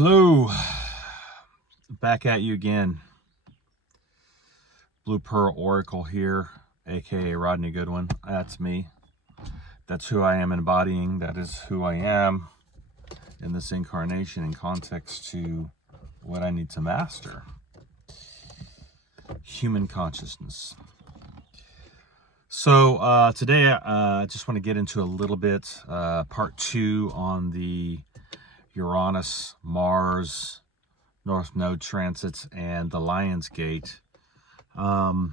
Hello, back at you again. Blue Pearl Oracle here, aka Rodney Goodwin. That's me. That's who I am embodying. That is who I am in this incarnation in context to what I need to master. Human consciousness. So today I just want to get into a little bit, part 2 on the Uranus, Mars, North Node transits and the Lion's Gate. Wow.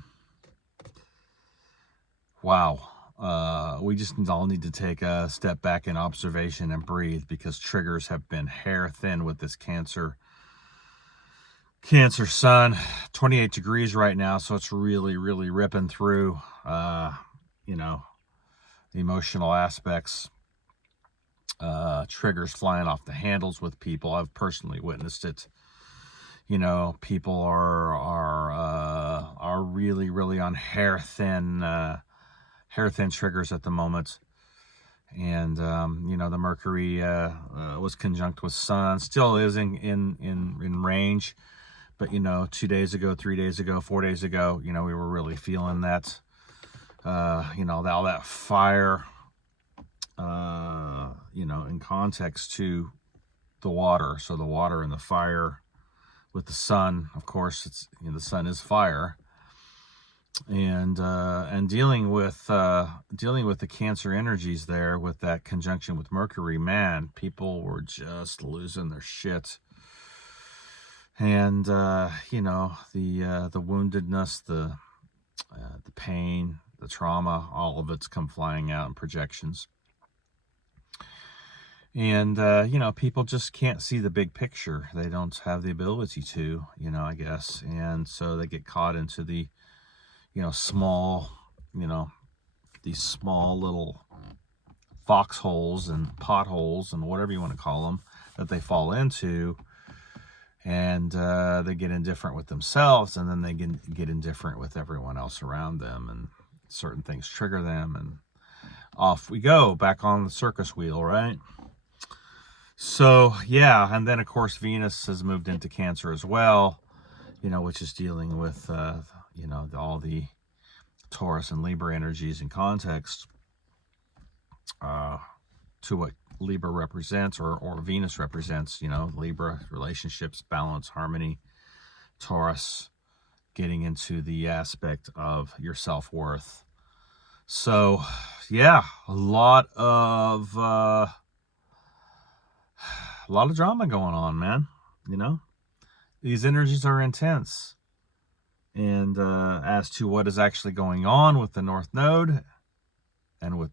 We just all need to take a step back in observation and breathe, because triggers have been hair thin with this Cancer sun. 28 degrees right now, so it's really ripping through the emotional aspects. Triggers flying off the handles with people. I've personally witnessed it. People are really on hair thin triggers at the moment. And the Mercury was conjunct with Sun, still is in range, but 2 days ago, 3 days ago, 4 days ago, we were really feeling that all that fire, in context to the water. So the water and the fire with the sun, of course, it's the sun is fire, and dealing with the Cancer energies there with that conjunction with Mercury. Man, people were just losing their shit, and the woundedness, the pain, the trauma, all of it's come flying out in projections. And, people just can't see the big picture. They don't have the ability to, I guess. And so they get caught into the, small, these small little foxholes and potholes and whatever you want to call them that they fall into. And they get indifferent with themselves, and then they get indifferent with everyone else around them. And certain things trigger them, and off we go, back on the circus wheel, right? So, yeah, and then, of course, Venus has moved into Cancer as well, which is dealing with, all the Taurus and Libra energies in context to what Libra represents, or Venus represents. Libra, relationships, balance, harmony. Taurus, getting into the aspect of your self-worth. So, yeah, a lot of drama going on, man. These energies are intense. And as to what is actually going on with the North Node and with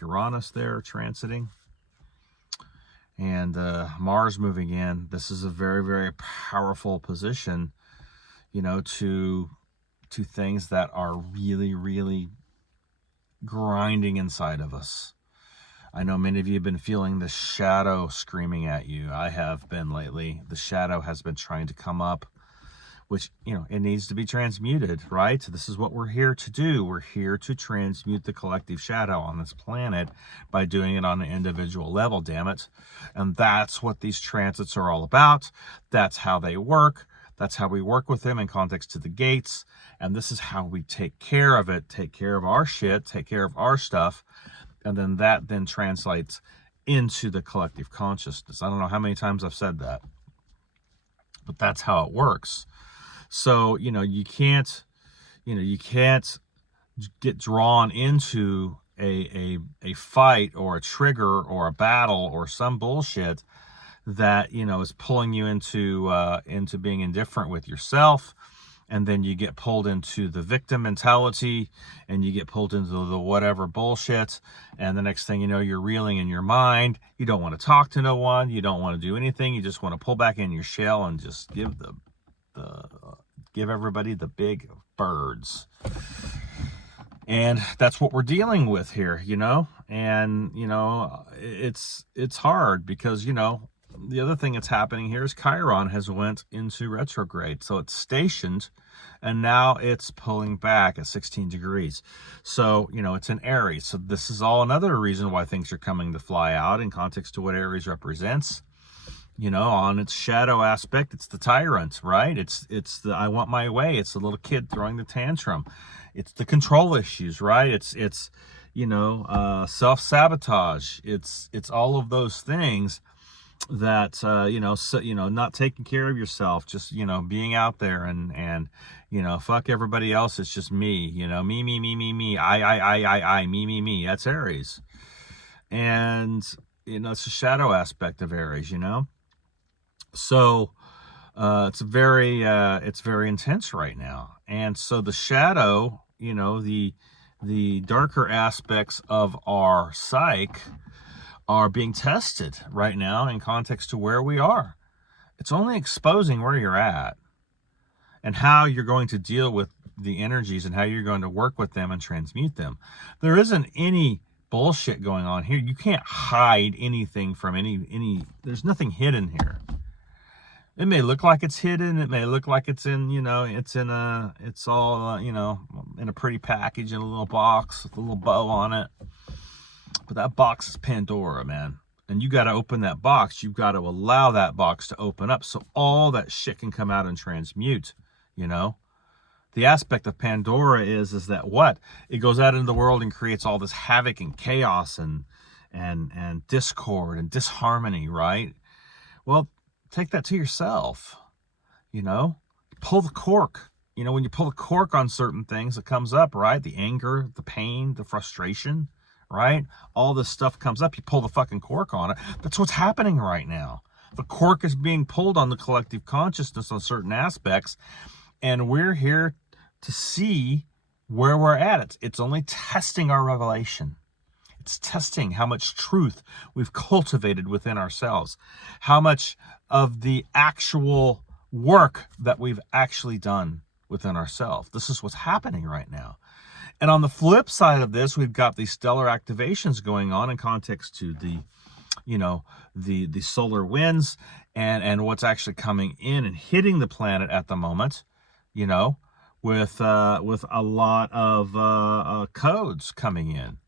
Uranus there transiting, and Mars moving in, this is a very powerful position, to things that are really grinding inside of us. I know many of you have been feeling the shadow screaming at you. I have been lately. The shadow has been trying to come up, which, it needs to be transmuted, right? This is what we're here to do. We're here to transmute the collective shadow on this planet by doing it on an individual level, damn it. And that's what these transits are all about. That's how they work. That's how we work with them in context to the gates. And this is how we take care of it, take care of our shit, take care of our stuff. And then that then translates into the collective consciousness. I don't know how many times I've said that, but that's how it works. So, you can't get drawn into a fight or a trigger or a battle or some bullshit that, is pulling you into being indifferent with yourself. And then you get pulled into the victim mentality, and you get pulled into the whatever bullshit. And the next thing you know, you're reeling in your mind. You don't want to talk to no one. You don't want to do anything. You just want to pull back in your shell and just give everybody the big birds. And that's what we're dealing with here, And, it's hard because, the other thing that's happening here is Chiron has went into retrograde. So it's stationed, and now it's pulling back at 16 degrees. So, it's in Aries. So this is all another reason why things are coming to fly out in context to what Aries represents. You know, on its shadow aspect, it's the tyrant, right? It's the I want my way. It's the little kid throwing the tantrum. It's the control issues, right? It's you know, self-sabotage. It's all of those things that you know, so, you know, not taking care of yourself, just, you know, being out there and you know, fuck everybody else. It's just me, you know, me, I, me. That's Aries. And you know, it's a shadow aspect of Aries, you know. So it's very intense right now. And so the shadow, you know, the darker aspects of our psyche are being tested right now in context to where we are. It's only exposing where you're at and how you're going to deal with the energies and how you're going to work with them and transmute them. There isn't any bullshit going on here. You can't hide anything from any there's nothing hidden here. It may look like it's hidden. It may look like it's in, you know, it's all, you know, in a pretty package in a little box with a little bow on it. But that box is Pandora, man. And you got to open that box. You've got to allow that box to open up so all that shit can come out and transmute, you know. The aspect of Pandora is that what? It goes out into the world and creates all this havoc and chaos and discord and disharmony, right? Well, take that to yourself, you know. Pull the cork. You know, when you pull the cork on certain things, it comes up, right? The anger, the pain, the frustration, right? All this stuff comes up. You pull the fucking cork on it. That's what's happening right now. The cork is being pulled on the collective consciousness on certain aspects, and we're here to see where we're at. It's only testing our revelation. It's testing how much truth we've cultivated within ourselves, how much of the actual work that we've actually done within ourselves. This is what's happening right now. And on the flip side of this, we've got these stellar activations going on in context to the, you know, the solar winds and what's actually coming in and hitting the planet at the moment, you know, with a lot of codes coming in.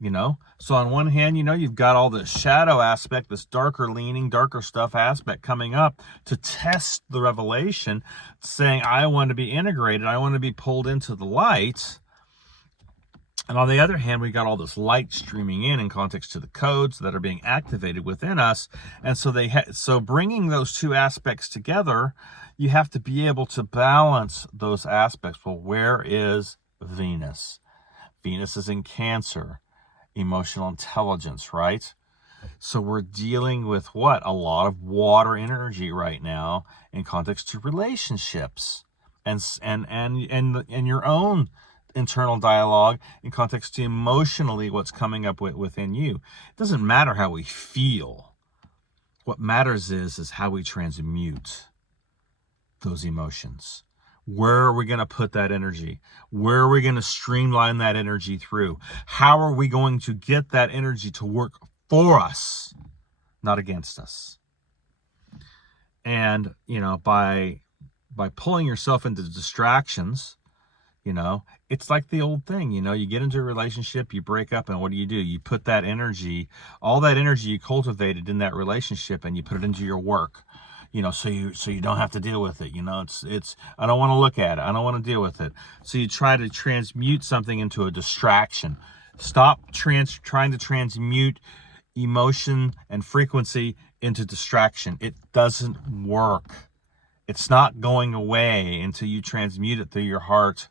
You know, so on one hand, you know, you've got all this shadow aspect, this darker leaning, darker stuff aspect coming up to test the revelation, saying, I want to be integrated. I want to be pulled into the light. And on the other hand, we got all this light streaming in context to the codes that are being activated within us. And so so bringing those two aspects together, you have to be able to balance those aspects. Well, where is Venus? Venus is in Cancer. Emotional intelligence, right? So we're dealing with what? A lot of water energy right now in context to relationships and your own internal dialogue in context to emotionally what's coming up within you. It doesn't matter how we feel. What matters is how we transmute those emotions. Where are we going to put that energy? Where are we going to streamline that energy through? How are we going to get that energy to work for us, not against us? And, you know, by pulling yourself into distractions, you know, it's like the old thing, you know, you get into a relationship, you break up, and what do? You put that energy, all that energy you cultivated in that relationship, and you put it into your work. You know, so you don't have to deal with it. You know, it's I don't want to look at it. I don't want to deal with it. So you try to transmute something into a distraction. Stop trying to transmute emotion and frequency into distraction. It doesn't work. It's not going away until you transmute it through your heart.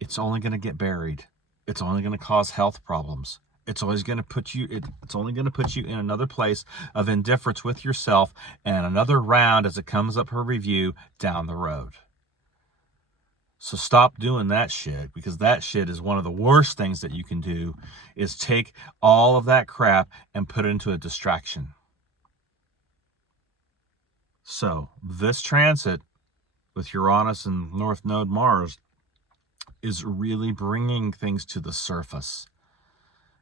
It's only going to get buried. It's only going to cause health problems. It's always going to put you. It's only going to put you in another place of indifference with yourself, and another round as it comes up for review down the road. So stop doing that shit, because that shit is one of the worst things that you can do. Is take all of that crap and put it into a distraction. So this transit with Uranus and North Node Mars is really bringing things to the surface.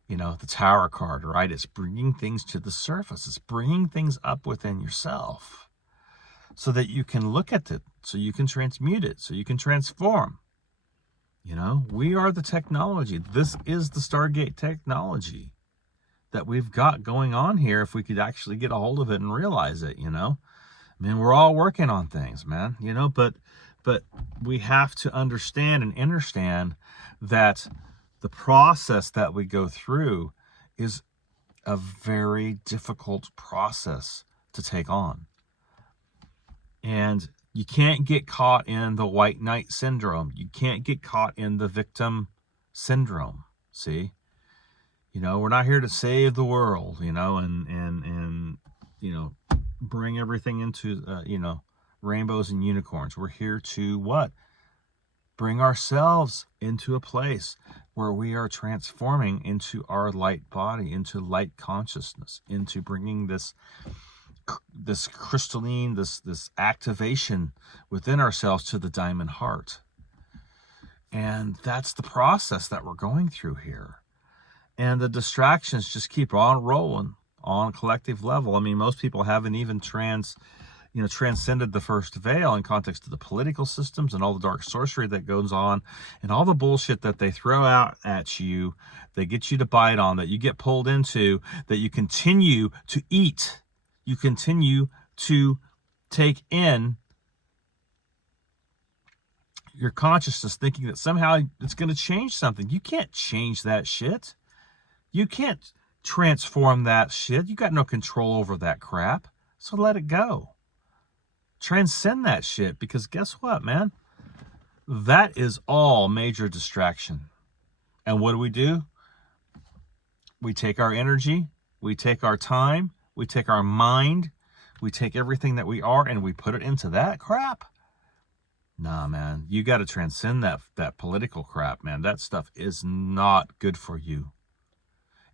You know, the Tower card, right? It's bringing things to the surface. It's bringing things up within yourself so that you can look at it, so you can transmute it, so you can transform. You know, we are the technology. This is the Stargate technology. that we've got going on here if we could actually get a hold of it and realize it, you know? I mean, we're all working on things, man, you know, but we have to understand and understand that the process that we go through is a very difficult process to take on. And you can't get caught in the white knight syndrome. You can't get caught in the victim syndrome. See? You know, we're not here to save the world, you know, and you know, bring everything into, you know, rainbows and unicorns. We're here to what? Bring ourselves into a place where we are transforming into our light body, into light consciousness, into bringing this crystalline, this activation within ourselves to the diamond heart. And that's the process that we're going through here. And the distractions just keep on rolling on a collective level. I mean, most people haven't even transcended the first veil in context of the political systems and all the dark sorcery that goes on and all the bullshit that they throw out at you, they get you to bite on, that you get pulled into, that you continue to eat, you continue to take in your consciousness, thinking that somehow it's going to change something. You can't change that shit. You can't transform that shit. You got no control over that crap. So let it go. Transcend that shit, because guess what, man? That is all major distraction. And what do? We take our energy, we take our time, we take our mind, we take everything that we are and we put it into that crap. Nah, man, you got to transcend that political crap, man. That stuff is not good for you.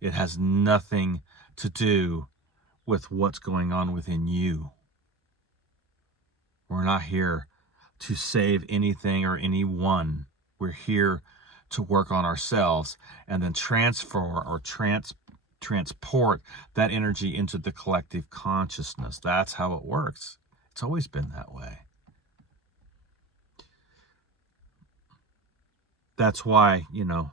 It has nothing to do with what's going on within you. We're not here to save anything or anyone. We're here to work on ourselves and then transfer or transport that energy into the collective consciousness. That's how it works. It's always been that way. That's why, you know,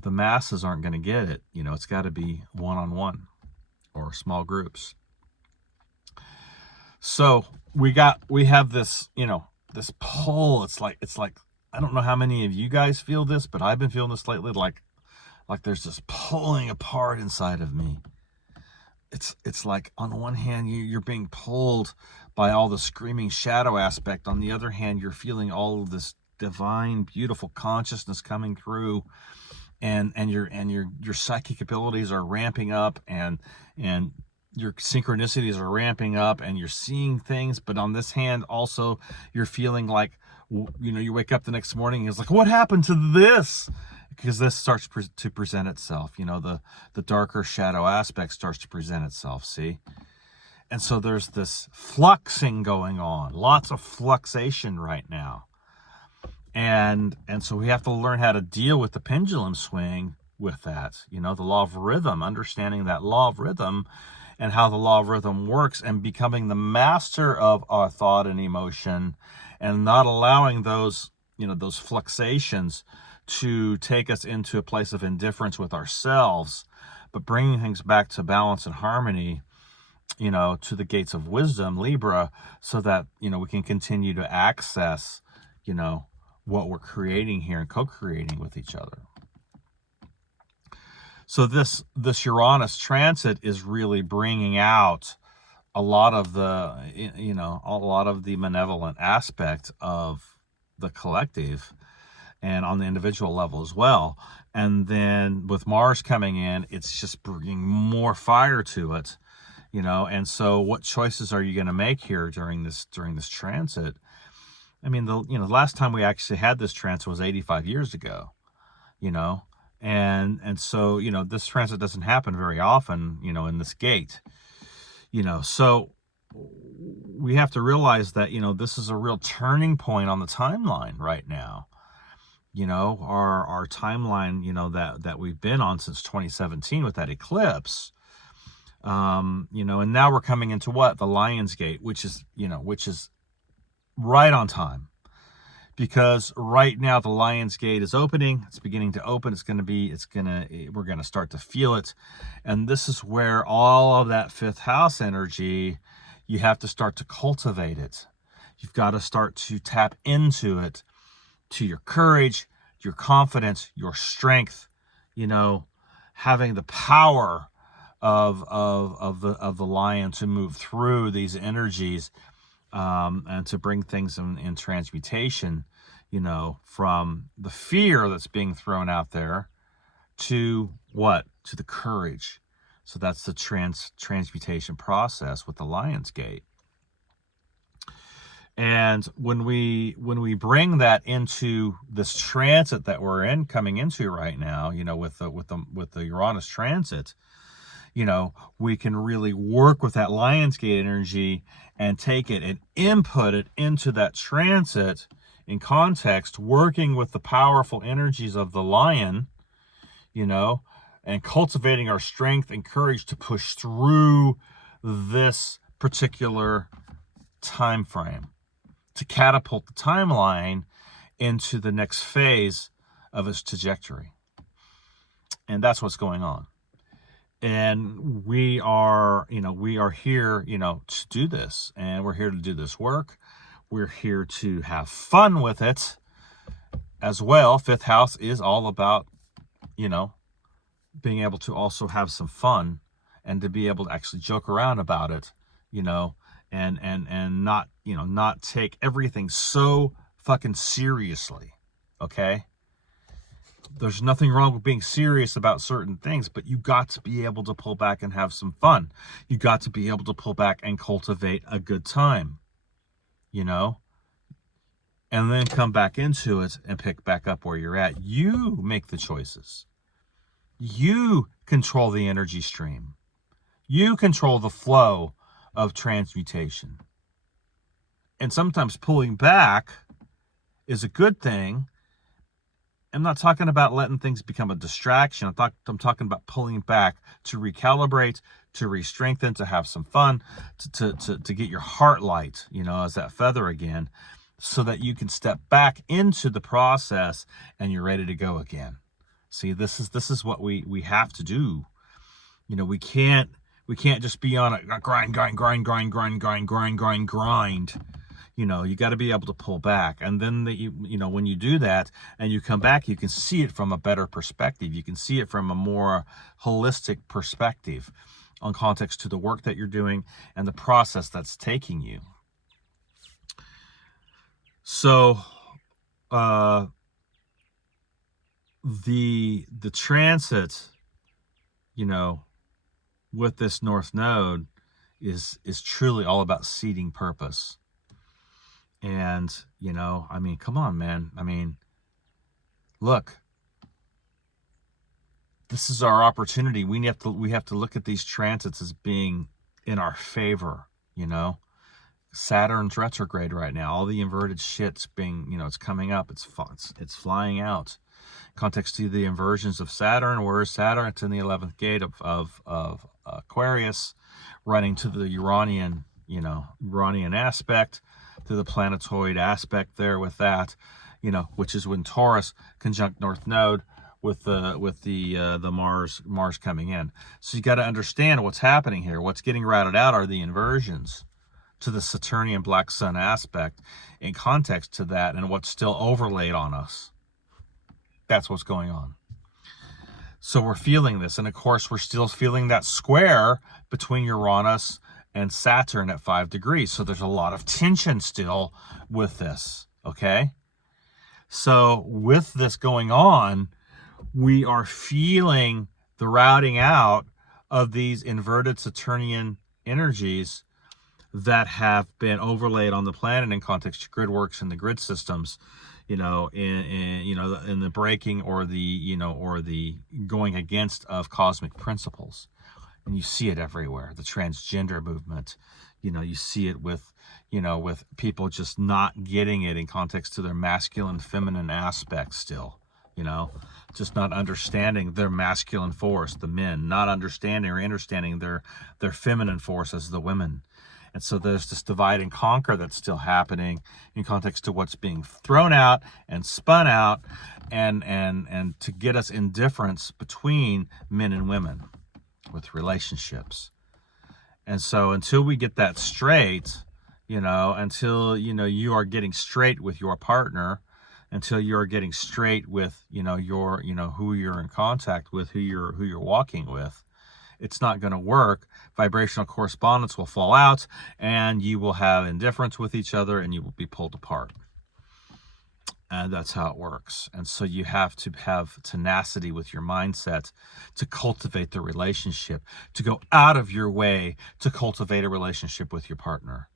the masses aren't going to get it. You know, it's got to be one-on-one or small groups. So we have this, you know, this pull. It's like, I don't know how many of you guys feel this, but I've been feeling this lately, like there's this pulling apart inside of me. It's like on the one hand, you're being pulled by all the screaming shadow aspect. On the other hand, you're feeling all of this divine, beautiful consciousness coming through, and your psychic abilities are ramping up, and your synchronicities are ramping up, and you're seeing things. But on this hand, also, you're feeling like, you know, you wake up the next morning and it's like, what happened to this? Because this starts to present itself. You know, the darker shadow aspect starts to present itself, see? And so there's this fluxing going on, lots of fluxation right now. And so we have to learn how to deal with the pendulum swing with that. You know, the law of rhythm, understanding that law of rhythm and how the law of rhythm works, and becoming the master of our thought and emotion, and not allowing those, you know, those fluctuations to take us into a place of indifference with ourselves, but bringing things back to balance and harmony, you know, to the gates of wisdom, Libra, so that, you know, we can continue to access, you know, what we're creating here and co-creating with each other. So this Uranus transit is really bringing out a lot of the, you know, a lot of the malevolent aspect of the collective and on the individual level as well. And then with Mars coming in, it's just bringing more fire to it, you know. And so what choices are you going to make here during this transit? I mean, the last time we actually had this transit was 85 years ago, you know. And so, you know, this transit doesn't happen very often, you know, in this gate, you know. So we have to realize that, you know, this is a real turning point on the timeline right now. You know, our timeline, you know, that we've been on since 2017 with that eclipse, you know, and now we're coming into what? The Lion's Gate, which is right on time, because right now the Lion's Gate is opening. It's beginning to open. We're going to start to feel it. And this is where all of that fifth house energy, you have to start to cultivate it. You've got to start to tap into it, to your courage, your confidence, your strength, having the power of the lion to move through these energies, and to bring things in transmutation, from the fear that's being thrown out there to what? To the courage. So that's the transmutation process with the Lion's Gate. And when we bring that into this transit that we're coming into right now, with the Uranus transit, we can really work with that Lion's Gate energy and take it and input it into that transit in context, working with the powerful energies of the lion, and cultivating our strength and courage to push through this particular time frame, to catapult the timeline into the next phase of its trajectory. And that's what's going on. And we are here, to do this, and we're here to do this work. We're here to have fun with it as well. Fifth house is all about, being able to also have some fun and to be able to actually joke around about it, and not take everything so fucking seriously. Okay? There's nothing wrong with being serious about certain things, but you got to be able to pull back and have some fun. You got to be able to pull back and cultivate a good time, and then come back into it and pick back up where you're at. You make the choices. You control the energy stream. You control the flow of transmutation. And sometimes pulling back is a good thing. I'm not talking about letting things become a distraction. I'm talking about pulling back to recalibrate, to re-strengthen, to have some fun, to get your heart light, as that feather again, so that you can step back into the process and you're ready to go again. See, this is what we have to do. We can't just be on a grind. You got to be able to pull back. And then when you do that and you come back, you can see it from a better perspective. You can see it from a more holistic perspective on context to the work that you're doing and the process that's taking you. So, the transit, with this North Node is truly all about seeding purpose. And, come on, man. Look, this is our opportunity. We have to look at these transits as being in our favor, Saturn's retrograde right now. All the inverted shit's being, it's coming up. It's flying out. Context to the inversions of Saturn. Where is Saturn? It's in the 11th gate of Aquarius, running to the Uranian aspect, to the planetoid aspect there with that, which is when Taurus conjunct North Node with the Mars coming in. So you got to understand what's happening here. What's getting routed out are the inversions to the Saturnian black sun aspect in context to that, and what's still overlaid on us. That's what's going on. So we're feeling this. And of course, we're still feeling that square between Uranus and Saturn at 5 degrees. So there's a lot of tension still with this. Okay? So with this going on, we are feeling the routing out of these inverted Saturnian energies that have been overlaid on the planet in context to grid works and the grid systems, in the breaking or the going against of cosmic principles. And you see it everywhere. The transgender movement, you see it with people just not getting it in context to their masculine, feminine aspects still, just not understanding their masculine force, the men, not understanding or understanding their feminine force as the women. And so there's this divide and conquer that's still happening in context to what's being thrown out and spun out, and to get us indifference between men and women with relationships. And so until we get that straight, until, you are getting straight with your partner, until you're getting straight with, your, who you're in contact with, who you're walking with, it's not going to work. Vibrational correspondence will fall out, and you will have indifference with each other, and you will be pulled apart. And that's how it works. And so you have to have tenacity with your mindset to cultivate the relationship, to go out of your way to cultivate a relationship with your partner,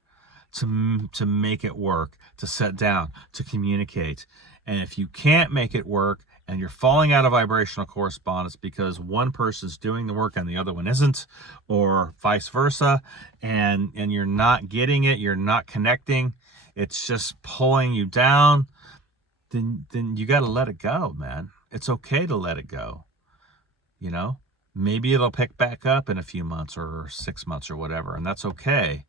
to make it work, to sit down, to communicate. And if you can't make it work, and you're falling out of vibrational correspondence because one person's doing the work and the other one isn't, or vice versa, and you're not getting it, you're not connecting, it's just pulling you down, then you got to let it go, man. It's okay to let it go. Maybe it'll pick back up in a few months or 6 months or whatever, and that's okay.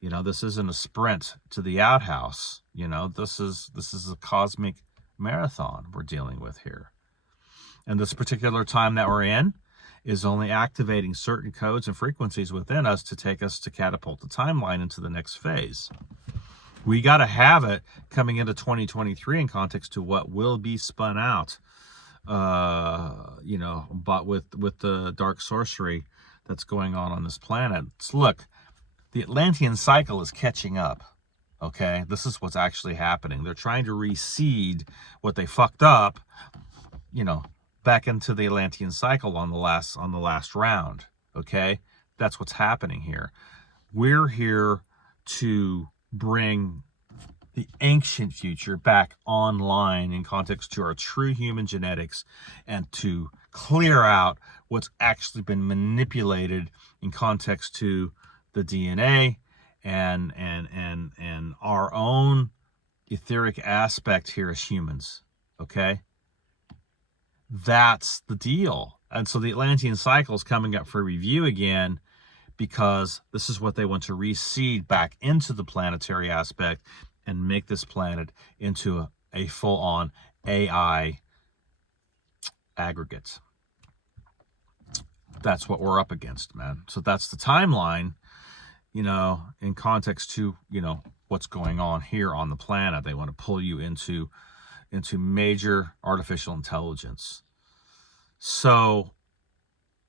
This isn't a sprint to the outhouse. This is a cosmic marathon we're dealing with here. And this particular time that we're in is only activating certain codes and frequencies within us to take us to catapult the timeline into the next phase. We got to have it coming into 2023 in context to what will be spun out, but with the dark sorcery that's going on this planet. Look, the Atlantean cycle is catching up. Okay, this is what's actually happening. They're trying to reseed what they fucked up, back into the Atlantean cycle on the last round. Okay, that's what's happening here. We're here to bring the ancient future back online in context to our true human genetics, and to clear out what's actually been manipulated in context to the DNA and our own etheric aspect here as humans. Okay, that's the deal. And so the Atlantean cycle is coming up for review again, because this is what they want to reseed back into the planetary aspect and make this planet into a full-on AI aggregate. That's what we're up against, man. So that's the timeline, in context to, what's going on here on the planet. They want to pull you into major artificial intelligence. So,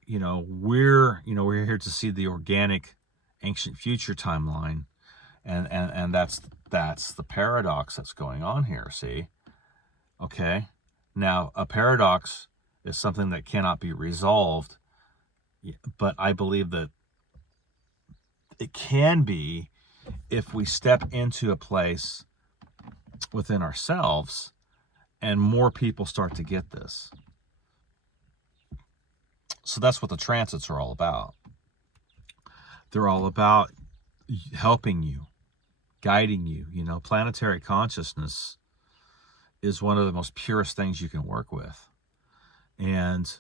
we're here to see the organic ancient future timeline, and that's the paradox that's going on here. See, okay, now a paradox is something that cannot be resolved, but I believe that it can be if we step into a place within ourselves and more people start to get this. So that's what the transits are all about. They're all about helping you, guiding you. Planetary consciousness is one of the most purest things you can work with. And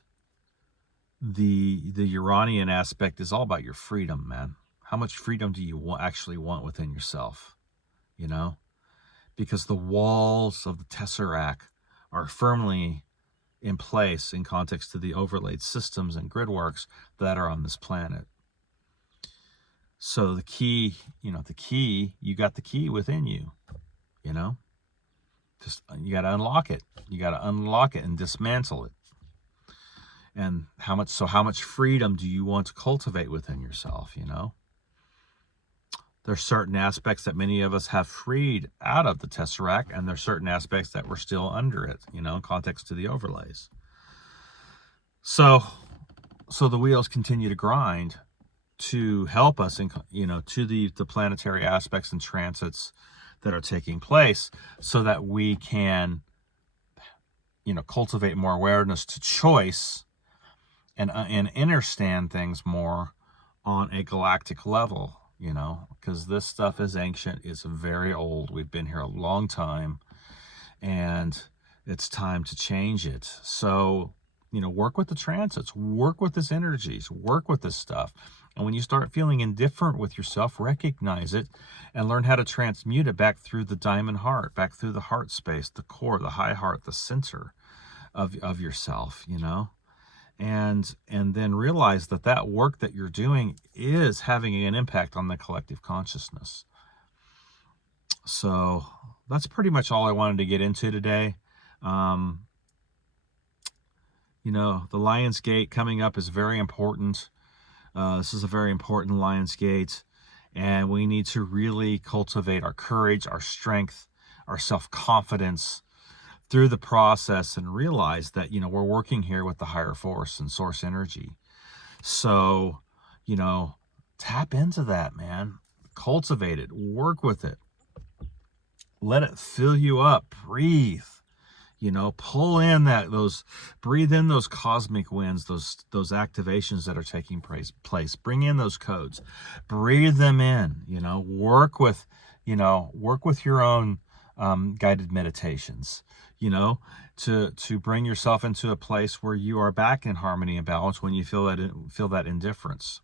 the Uranian aspect is all about your freedom, man. How much freedom do you actually want within yourself? Because the walls of the Tesseract are firmly in place in context to the overlaid systems and grid works that are on this planet. So the key, you got the key within you, just, you got to unlock it. You got to unlock it and dismantle it. And how much freedom do you want to cultivate within yourself? There's certain aspects that many of us have freed out of the Tesseract, and there's certain aspects that we're still under it, in context to the overlays. So the wheels continue to grind to help us in, to the planetary aspects and transits that are taking place, so that we can, cultivate more awareness to choice and understand things more on a galactic level. Because this stuff is ancient, it's very old, we've been here a long time, and it's time to change it. So, work with the transits, work with this energies, work with this stuff. And when you start feeling indifferent with yourself, recognize it and learn how to transmute it back through the diamond heart, back through the heart space, the core, the high heart, the center of yourself, and then realize that work that you're doing is having an impact on the collective consciousness. So that's pretty much all I wanted to get into today. The Lion's Gate coming up is very important. This is a very important Lion's Gate, and we need to really cultivate our courage, our strength, our self-confidence through the process, and realize that, we're working here with the higher force and source energy. So, tap into that, man. Cultivate it, work with it. Let it fill you up, breathe. Pull in breathe in those cosmic winds, those activations that are taking place. Bring in those codes, breathe them in. Work with your own guided meditations. To bring yourself into a place where you are back in harmony and balance when you feel that indifference,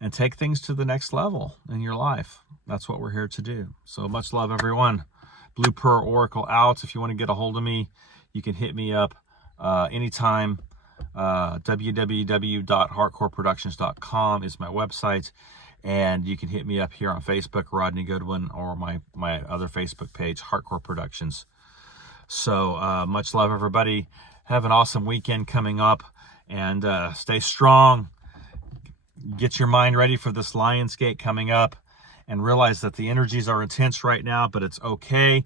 and take things to the next level in your life. That's what we're here to do. So much love, everyone. Blue Pearl Oracle out. If you want to get a hold of me, you can hit me up anytime. www.heartcoreproductions.com is my website. And you can hit me up here on Facebook, Rodney Goodwin, or my other Facebook page, Heartcore Productions. So much love, everybody. Have an awesome weekend coming up, and stay strong. Get your mind ready for this Lion's Gate coming up, and realize that the energies are intense right now, but it's okay.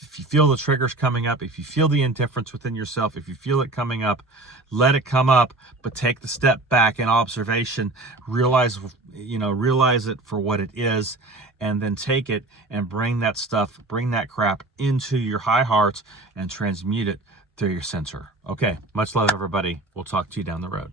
If you feel the triggers coming up, if you feel the indifference within yourself, if you feel it coming up, let it come up, but take the step back in observation. Realize it for what it is, and then take it and bring that crap into your high heart and transmute it through your center. Okay, much love, everybody. We'll talk to you down the road.